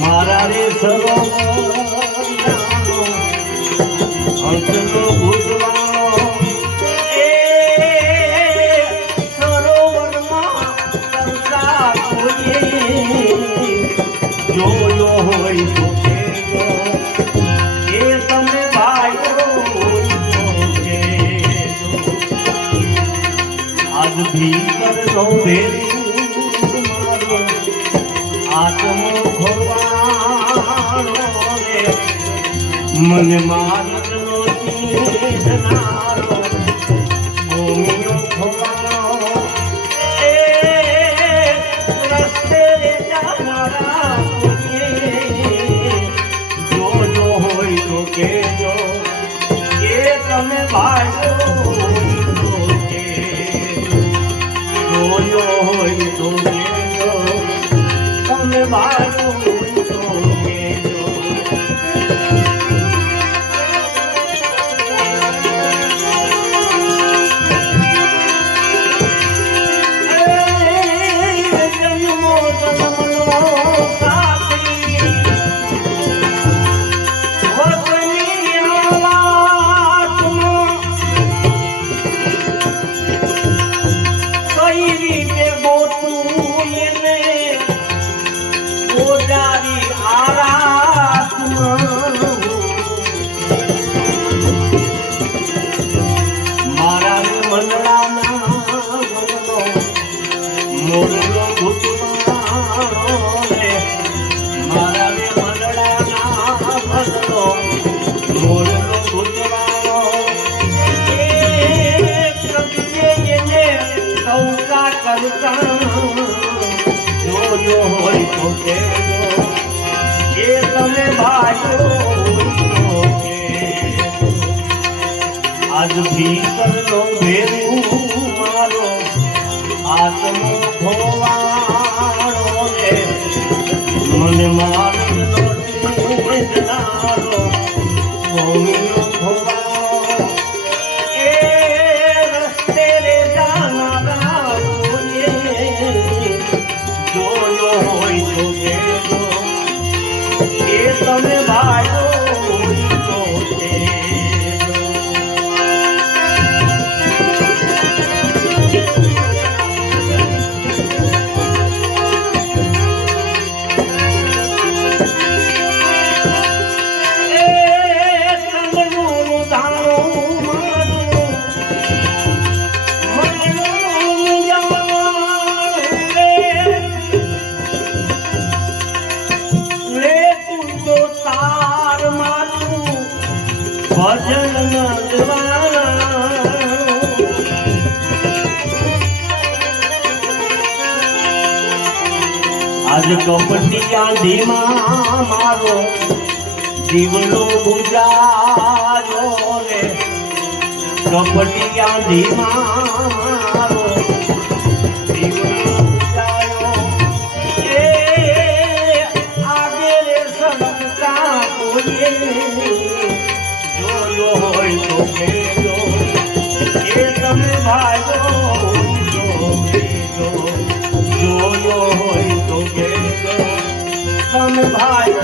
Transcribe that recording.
મારા રે સરોવર અંતનો ભૂતવાળો એ સરોવરમાં તરતા કોઈએ જોયો હોય તો એ તમે ભાઈઓ આજ ભીતર નો ભેરું મારો આત્મો ખોવાણો રે મન માનનો ચીધનારો ભૂમિયો ખોવાણો એ રસ્તે જાનારા જોજો હોય તો કેજો એ તમે ભાઈઓ હોય તો કેજો તમે મારું હોય તો કેજો જન્મો જન્મનો સાથી વતની આવાજમાં કઈ રીતે ગોતું એને ઓજારી આરાસમાં મારા મંડળાના મનનો મોરલો ભૂતવાળો રે મારા મંડળાના મનનો મોરલો ભૂતવાળો એ કદીએ એને સૌકા કરતા જોયો હોય તો કેજો એ તમે ભાઈઓ આજ ભીતરનો ભેરું મારો આત્મો ખોવાણો રે મને માનનો ચીધનારો ભૂમિનો ખોવાણો એ રસ્તે રે જાનારા જોયો હોય તો કેજો એ તમે ભાઈઓ હોય તો કેજો ભજન આજ કપટી આંધીમાં મારો જીવનો ગુજારો રે કપટી આંધીમાં મારો જીવનો ગુજારો એ આગે રે સડકતા કોઈએ હોય તો કેજો એ તમે ભાઈઓ જોયો હોય તો કેજો તમે ભાઈ